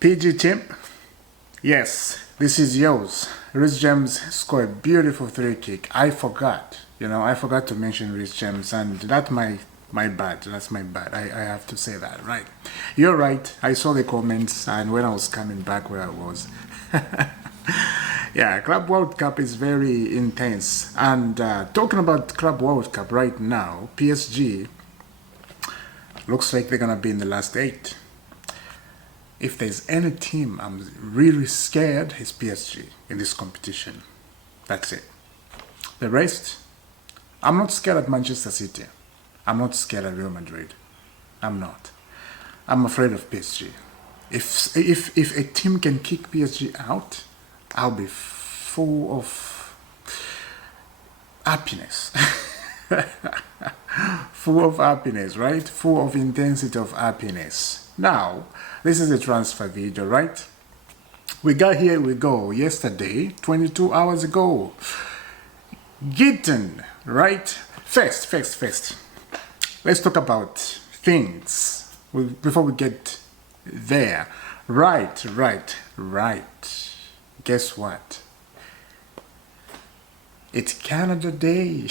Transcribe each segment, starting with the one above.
PG team. Yes, this is yours. Rhys James scored a beautiful free kick. I forgot. I forgot to mention Rhys James, and that's my bad. That's my bad. I have to say that, right? You're right. I saw the comments, and when I was coming back where I was. Yeah, Club World Cup is very intense. And talking about Club World Cup right now, PSG looks like they're going to be in the last 8. If there's any team I'm really scared, it's PSG in this competition. That's it. The rest, I'm not scared of Manchester City. I'm not scared of Real Madrid. I'm not. I'm afraid of PSG. If a team can kick PSG out, I'll be full of happiness. Full of happiness, right? Full of intensity of happiness. Now, this is a transfer video, right? We got here we go yesterday, 22 hours ago. Gittens, right? First. Let's talk about things before we get there. Right. Guess what? It's Canada Day.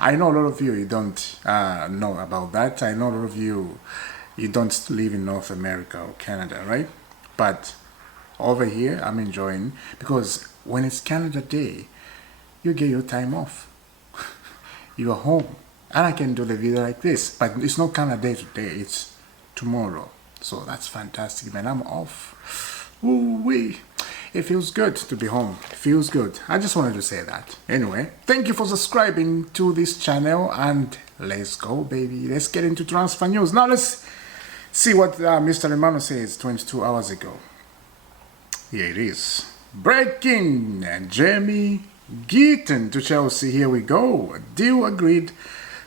I know a lot of you don't know about that. I know a lot of you don't live in North America or Canada, right? But over here, I'm enjoying, because when it's Canada Day, you get your time off. You are home. And I can do the video like this, but it's not Canada Day today, it's tomorrow. So that's fantastic, man. I'm off. Ooh-wee. It feels good to be home. It feels good. I just wanted to say that. Anyway, thank you for subscribing to this channel, and let's go, baby. Let's get into transfer news. Now let's see what Mr. Romano says 22 hours ago. Here it is. Breaking Bynoe-Gittens to Chelsea. Here we go. Deal agreed.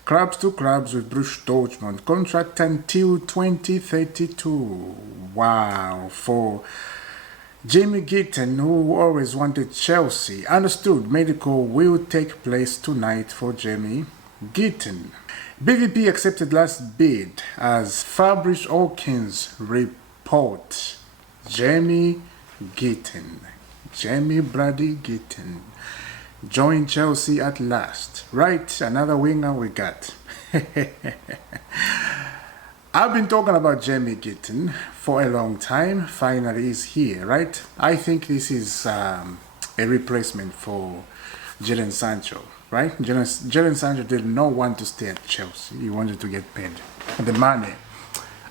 Clubs to clubs with Borussia Dortmund. Contract until 2032. Wow. For Bynoe-Gittens, who always wanted Chelsea. Understood. Medical will take place tonight for Bynoe-Gittens. BVP accepted last bid as Fabrice Hawkins report. Bynoe-Gittens. Bynoe-Gittens joined Chelsea at last. Right, another winger we got. I've been talking about Bynoe-Gittens for a long time. Finally he's here, right? I think this is a replacement for Jadon Sancho, right? Jadon Sancho did not want to stay at Chelsea. He wanted to get paid the money,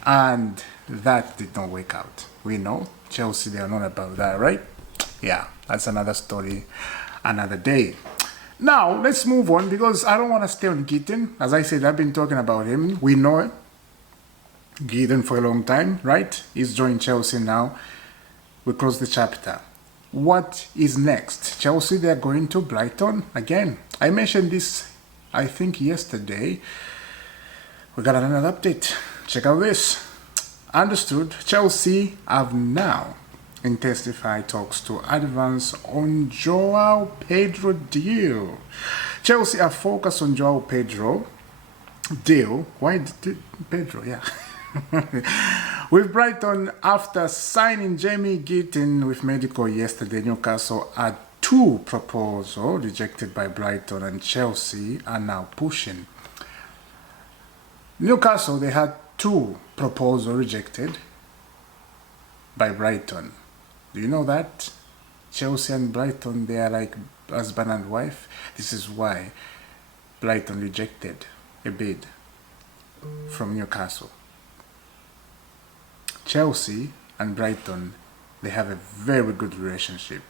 and that did not work out. We know Chelsea, they are not about that, right? Yeah, that's another story, another day. Now let's move on, because I don't want to stay on Gittens. As I said, I've been talking about him. We know Gittens for a long time, right? He's joined Chelsea now. We close the chapter. What is next? Chelsea, they're going to Brighton again. I mentioned this, I think, yesterday. We got another update. Check out this. Understood. Chelsea have now intensified talks to advance on Joeo Pedro deal. Chelsea are focused on Joeo Pedro deal. Why Pedro? Yeah. With Brighton, after signing Bynoe-Gittens with medical yesterday, Newcastle had 2 proposals rejected by Brighton, and Chelsea are now pushing. Newcastle, they had 2 proposals rejected by Brighton. Do you know that? Chelsea and Brighton, they are like husband and wife. This is why Brighton rejected a bid from Newcastle. Chelsea and Brighton, they have a very good relationship.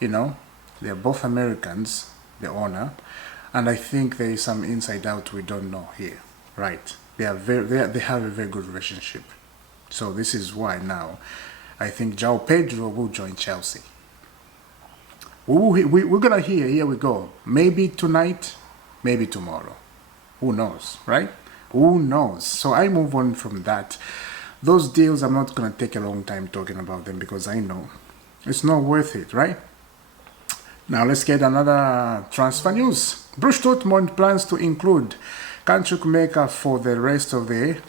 They are both Americans, the owner, and I think there is some inside out we don't know here, right? They have a very good relationship. So this is why now I think Joeo Pedro will join Chelsea. We're gonna hear, here we go. Maybe tonight, maybe tomorrow. Who knows, right? Who knows? So I move on from that. Those deals, I'm not going to take a long time talking about them, because I know it's not worth it, right? Now let's get another transfer news. Borussia Dortmund plans to include Kanchuk Maker for the rest of the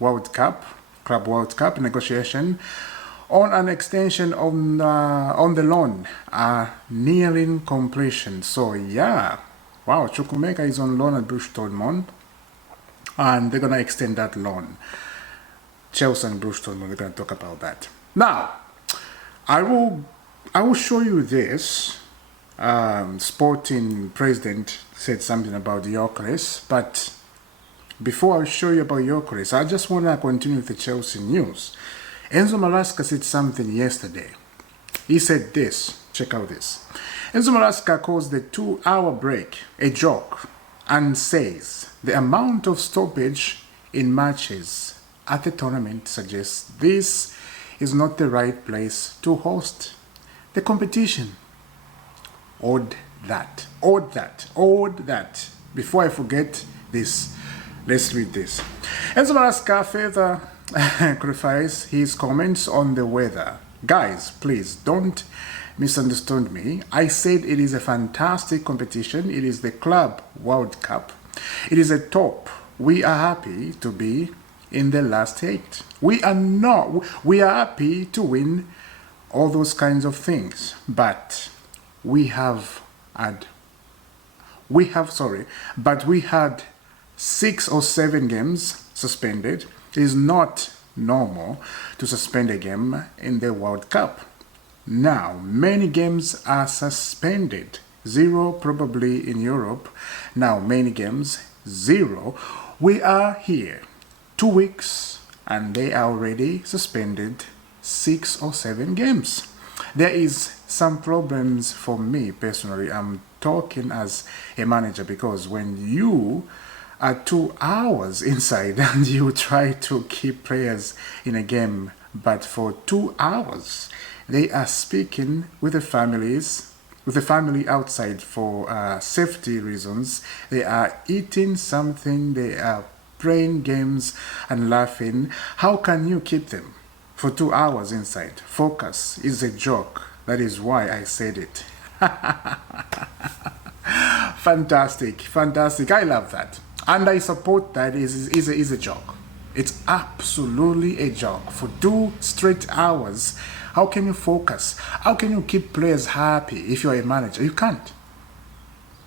World Cup. Club World Cup negotiation on an extension on the loan are nearing completion. So yeah, wow, Chukwuemeka is on loan at Borussia Dortmund, and they're gonna extend that loan. Chelsea and Borussia Dortmund, we're gonna talk about that. Now, I will show you this. Sporting president said something about the Gyökeres, but before I show you about Gyökeres, I just want to continue with the Chelsea news. Enzo Maresca said something yesterday. He said this, check out this. Enzo Maresca calls the 2-hour break a joke and says the amount of stoppage in matches at the tournament suggests this is not the right place to host the competition. Odd that. Before I forget this, let's read this. Enzo Maresca further clarifies his comments on the weather. Guys, please don't misunderstand me. I said it is a fantastic competition. It is the Club World Cup. It is a top. We are happy to be in the last 8. We are happy to win all those kinds of things. But we had 6 or 7 games suspended. It is not normal to suspend a game in the World Cup. Now, many games are suspended. 0 probably in Europe. Now, many games, 0. We are here 2 weeks and they are already suspended 6 or 7 games. There is some problems for me personally. I'm talking as a manager, because when you are 2 hours inside and you try to keep players in a game, but for 2 hours they are speaking with the family outside for safety reasons. They are eating something, they are playing games and laughing. How can you keep them for 2 hours inside? Focus is a joke. That is why I said it. Fantastic. I love that. And I support that. Is a joke. It's absolutely a joke. For 2 straight hours, how can you focus? How can you keep players happy if you're a manager? You can't.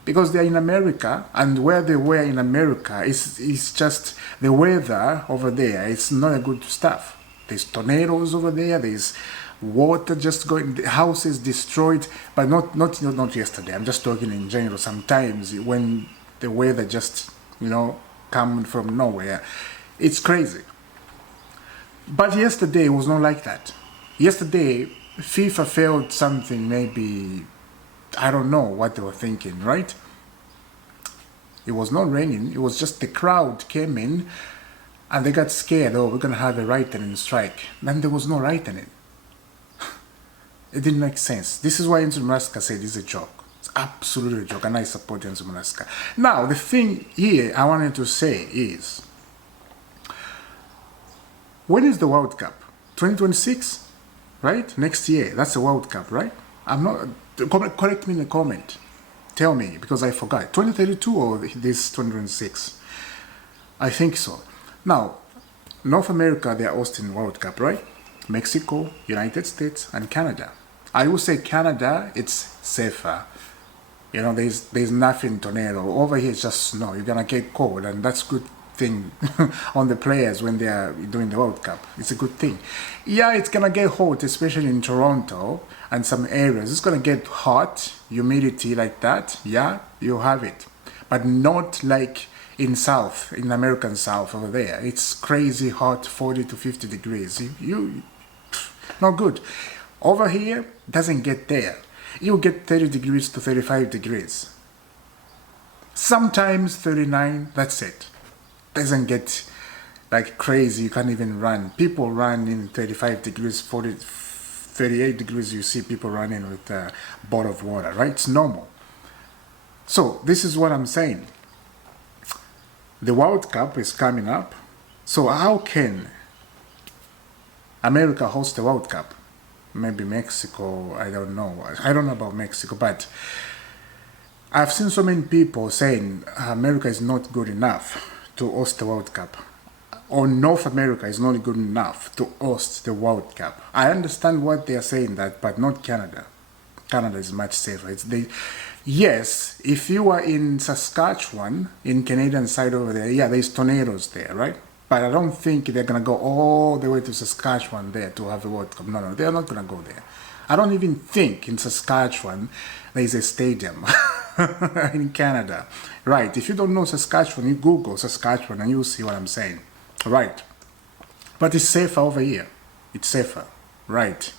Because they're in America, and where they were in America is just the weather over there. It's not a good stuff. There's tornadoes over there. There's water just going, the house is destroyed. But not yesterday. I'm just talking in general. Sometimes when the weather just, come from nowhere, it's crazy. But yesterday was not like that. Yesterday, FIFA felt something, maybe, I don't know what they were thinking, right? It was not raining. It was just the crowd came in and they got scared. Oh, we're going to have a right-handed strike. Then there was no right-handed. It didn't make sense. This is why Enzo Maresca said it's a joke. It's absolutely a joke, and I support Enzo Maresca. Now, the thing here I wanted to say is, when is the World Cup? 2026? Right? Next year. That's the World Cup, right? I'm not... Correct me in the comment. Tell me, because I forgot. 2032 or this 2026? I think so. Now, North America, they are hosting World Cup, right? Mexico, United States, and Canada. I would say Canada, it's safer. There's nothing tornado. Over here, it's just snow. You're gonna get cold, and that's good thing on the players when they are doing the World Cup. It's a good thing. Yeah, it's gonna get hot, especially in Toronto and some areas. It's gonna get hot, humidity like that. Yeah, you have it, but not like in South, in American South over there. It's crazy hot, 40 to 50 degrees. You not good. Over here, doesn't get there. You get 30 degrees to 35 degrees. Sometimes 39, that's it. Doesn't get like crazy. You can't even run. People run in 35 degrees, 40, 38 degrees. You see people running with a bottle of water, right? It's normal. So this is what I'm saying. The World Cup is coming up. So how can America host the World Cup? Maybe Mexico, I don't know. I don't know about Mexico, but I've seen so many people saying America is not good enough to host the World Cup. or North America is not good enough to host the World Cup. I understand what they are saying that, but not Canada. Canada is much safer. Yes, if you are in Saskatchewan, in Canadian side over there, yeah, there's tornadoes there, right? But I don't think they're gonna go all the way to Saskatchewan there to have a World Cup. No, they're not gonna go there. I don't even think in Saskatchewan there's a stadium in Canada. Right, if you don't know Saskatchewan, you Google Saskatchewan and you'll see what I'm saying. Right, but it's safer over here. It's safer, right?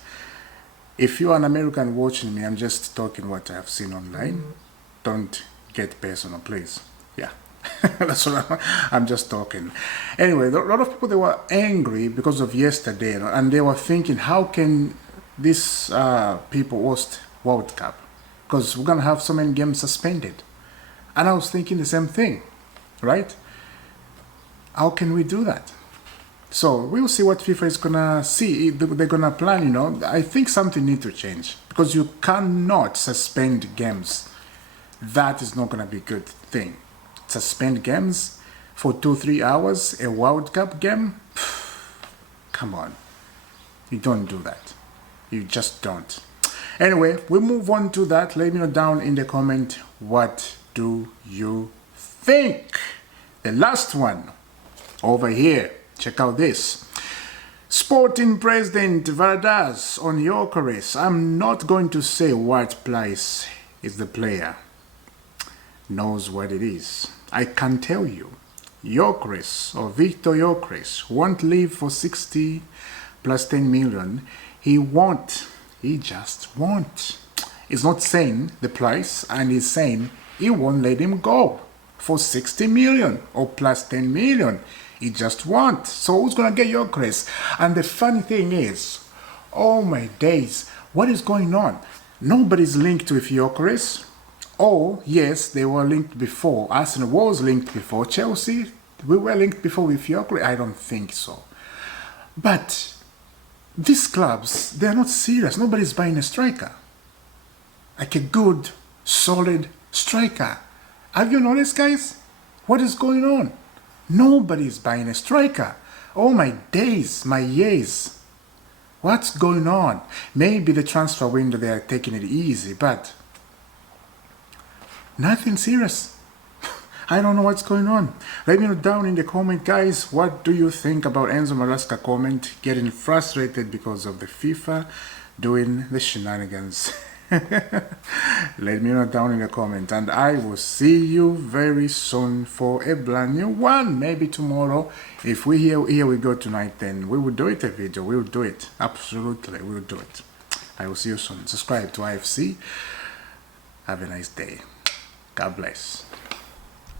If you're an American watching me, I'm just talking what I have seen online. Don't get personal, please. Yeah, that's what I'm just talking. Anyway, a lot of people, they were angry because of yesterday, and they were thinking, how can these people host World Cup? Because we're gonna have so many games suspended. And I was thinking the same thing, right? How can we do that? So we'll see what FIFA is gonna see. They're gonna plan, you know. I think something needs to change because you cannot suspend games. That is not gonna be a good thing. Suspend games for 2-3 hours, a World Cup game? Come on. You don't do that. You just don't. Anyway, we move on to that. Let me know down in the comment, what do you think? The last one over here. Check out this. Sporting President Vardas on Gyökeres. I'm not going to say what place is the player. Knows what it is. I can tell you. Gyökeres or Victor Gyökeres won't leave for 60 plus 10 million. He won't. He just won't. He's not saying the price, and he's saying he won't let him go for 60 million or plus 10 million. He just won't. So who's gonna get Gyökeres? And the funny thing is, oh my days, what is going on? Nobody's linked with Gyökeres. Oh yes, they were linked before. Arsenal was linked before. Chelsea, we were linked before with Gyökeres. I don't think so. But these clubs, they're not serious. Nobody's buying a striker. Like a good, solid striker. Have you noticed, guys? What is going on? Nobody's buying a striker. Oh my days, my years. What's going on? Maybe the transfer window, they are taking it easy, but nothing serious. I don't know what's going on. Let me know down in the comment, guys. What do you think about Enzo Maresca comment getting frustrated because of the FIFA doing the shenanigans? Let me know down in the comment, and I will see you very soon for a brand new one. Maybe tomorrow. If we here we go tonight, then we will do it a video. We will do it. Absolutely, we will do it. I will see you soon. Subscribe to IFC. Have a nice day. God bless.